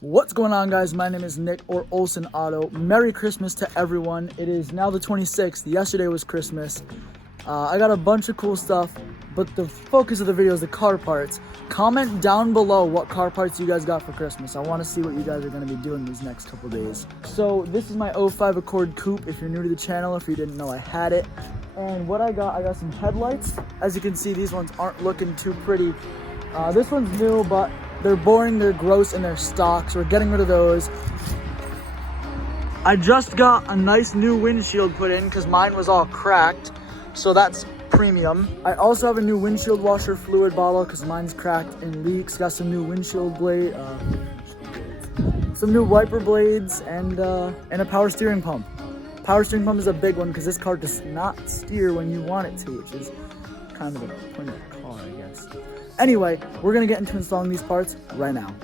What's going on, guys? My name is Nick, or Olsen Auto. Merry Christmas to everyone. It is now the 26th. Yesterday was Christmas. I got a bunch of cool stuff, but the focus of the video is the car parts. Comment down below what car parts you guys got for Christmas. I want to see what you guys are going to be doing these next couple days. So this is my 05 Accord Coupe, if you're new to the channel, if you didn't know I had it. And what I got some headlights. As you can see, these ones aren't looking too pretty. This one's new, but they're boring, they're gross, and they're stock, so we're getting rid of those. I just got a nice new windshield put in because mine was all cracked, so that's premium. I also have a new windshield washer fluid bottle because mine's cracked and leaks. Got some new windshield blade, some new wiper blades, and a power steering pump. Power steering pump is a big one because this car does not steer when you want it to, which is kind of the point of the car, I guess. Anyway, we're gonna get into installing these parts right now.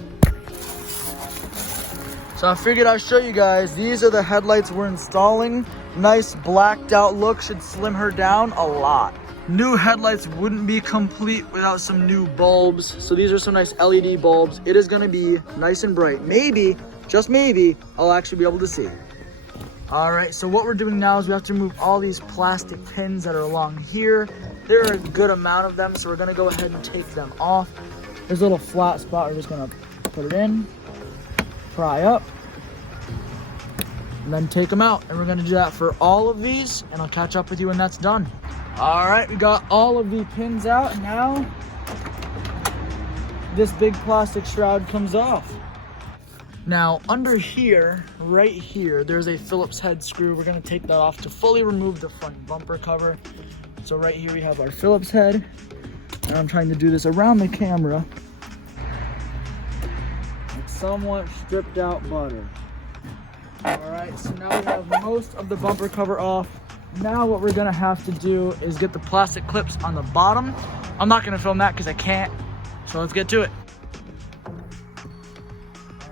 So I figured I'd show you guys. These are the headlights we're installing. Nice blacked out look, should slim her down a lot. New headlights wouldn't be complete without some new bulbs. So these are some nice LED bulbs. It is gonna be nice and bright. Maybe, just maybe, I'll actually be able to see. All right, so what we're doing now is we have to remove all these plastic pins that are along here. There are a good amount of them, so we're gonna go ahead and take them off. There's a little flat spot, we're just gonna put it in, pry up, and then take them out. And we're gonna do that for all of these, and I'll catch up with you when that's done. All right, we got all of the pins out, and now this big plastic shroud comes off. Now, under here, right here, there's a Phillips head screw. We're gonna take that off to fully remove the front bumper cover. So right here we have our Phillips head, and I'm trying to do this around the camera. Like somewhat stripped out butter. All right, so now we have most of the bumper cover off. Now what we're gonna have to do is get the plastic clips on the bottom. I'm not gonna film that because I can't, so let's get to it.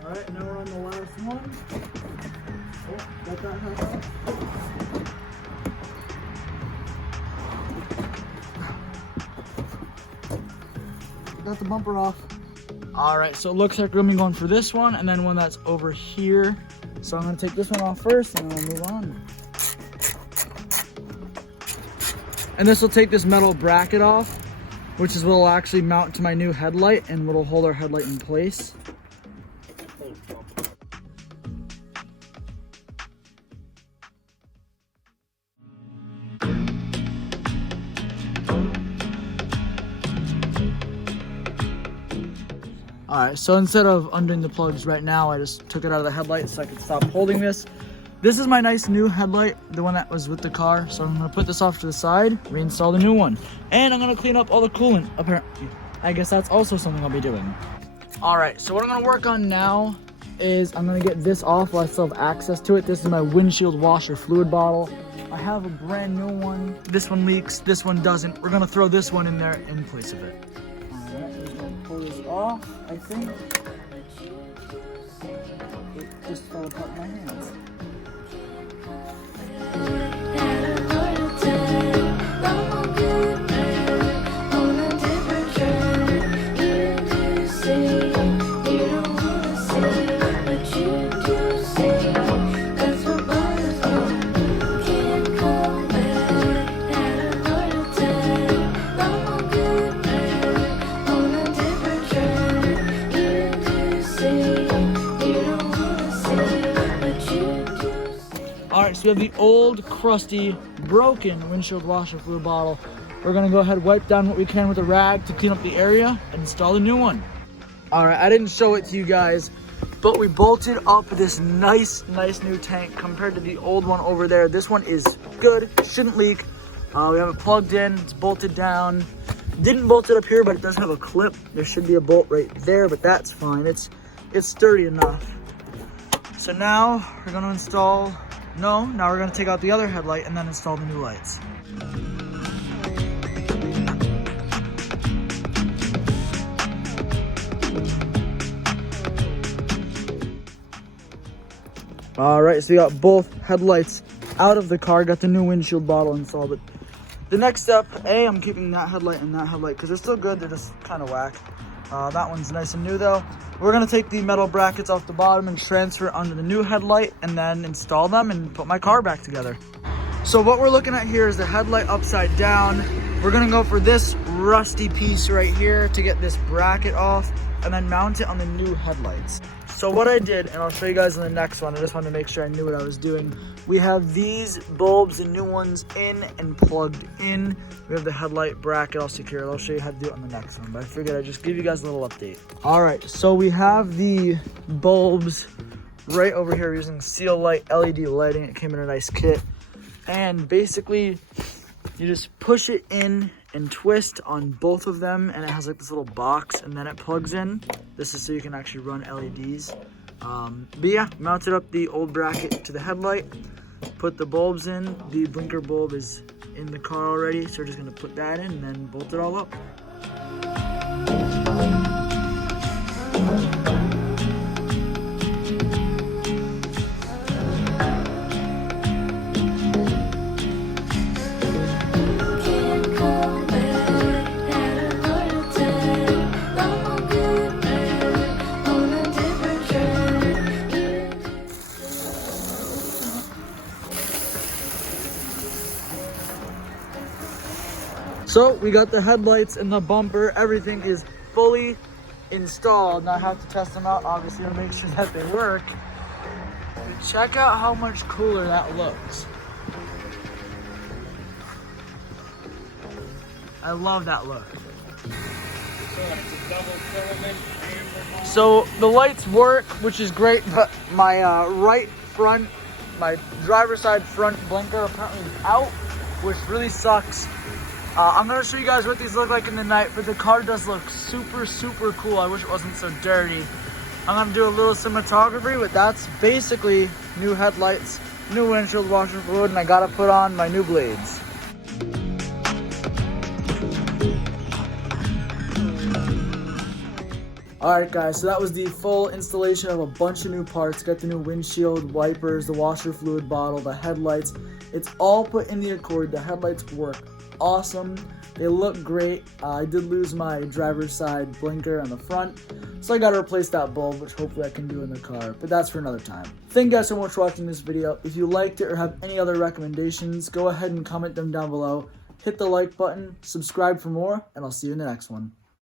All right, now we're on the last one. Oh, got that half off. Got the bumper off. All right, so it looks like we're gonna be going for this one and then one that's over here. So I'm gonna take this one off first and then we'll move on. And this will take this metal bracket off, which is what will actually mount to my new headlight and what will hold our headlight in place. All right, so instead of undoing the plugs right now, I just took it out of the headlight so I could stop holding this. This is my nice new headlight, the one that was with the car. So I'm gonna put this off to the side, reinstall the new one. And I'm gonna clean up all the coolant, apparently. I guess that's also something I'll be doing. All right, so what I'm gonna work on now is I'm gonna get this off while I still have access to it. This is my windshield washer fluid bottle. I have a brand new one. This one leaks, this one doesn't. We're gonna throw this one in there in place of it. Pull this off, I think. It just fell apart in my hands. Alright, so we have the old, crusty, broken windshield washer fluid bottle. We're gonna go ahead and wipe down what we can with a rag to clean up the area and install the new one. Alright, I didn't show it to you guys, but we bolted up this nice new tank compared to the old one over there. This one is good, shouldn't leak. We have it plugged in, it's bolted down. Didn't bolt it up here, but it does have a clip. There should be a bolt right there, but that's fine. It's sturdy enough. So now we're gonna install, now we're gonna take out the other headlight and then install the new lights. All right, so we got both headlights out of the car, got the new windshield bottle installed. But the next step, I'm keeping that headlight and that headlight because they're still good, they're just kind of whack. That one's nice and new though. We're gonna take the metal brackets off the bottom and transfer onto the new headlight and then install them and put my car back together. So what we're looking at here is the headlight upside down. We're gonna go for this rusty piece right here to get this bracket off and then mount it on the new headlights. So what I did, and I'll show you guys in the next one, I just wanted to make sure I knew what I was doing. We have these bulbs, the new ones, in and plugged in. We have the headlight bracket all secured. I'll show you how to do it on the next one, but I figured I'd just give you guys a little update. All right, so we have the bulbs right over here using Seal Light LED lighting. It came in a nice kit. And basically, you just push it in and twist on both of them, and it has like this little box, and then it plugs in. This is so you can actually run LEDs. But yeah, mounted up the old bracket to the headlight, put the bulbs in. The blinker bulb is in the car already, so we're just gonna put that in and then bolt it all up. So we got the headlights and the bumper. Everything is fully installed. Now I have to test them out, obviously, to make sure that they work. But check out how much cooler that looks. I love that look. So the lights work, which is great, but my right front, my driver's side front blinker apparently is out, which really sucks. I'm gonna show you guys what these look like in the night, but the car does look super, super cool. I wish it wasn't so dirty. I'm gonna do a little cinematography, but that's basically new headlights, new windshield washer fluid, and I gotta put on my new blades. Alright guys, so that was the full installation of a bunch of new parts. Got the new windshield wipers, the washer fluid bottle, the headlights. It's all put in the Accord. The headlights work awesome. They look great. I did lose my driver's side blinker on the front, so I got to replace that bulb, which hopefully I can do in the car, but that's for another time. Thank you guys so much for watching this video. If you liked it or have any other recommendations, go ahead and comment them down below. Hit the like button, subscribe for more, and I'll see you in the next one.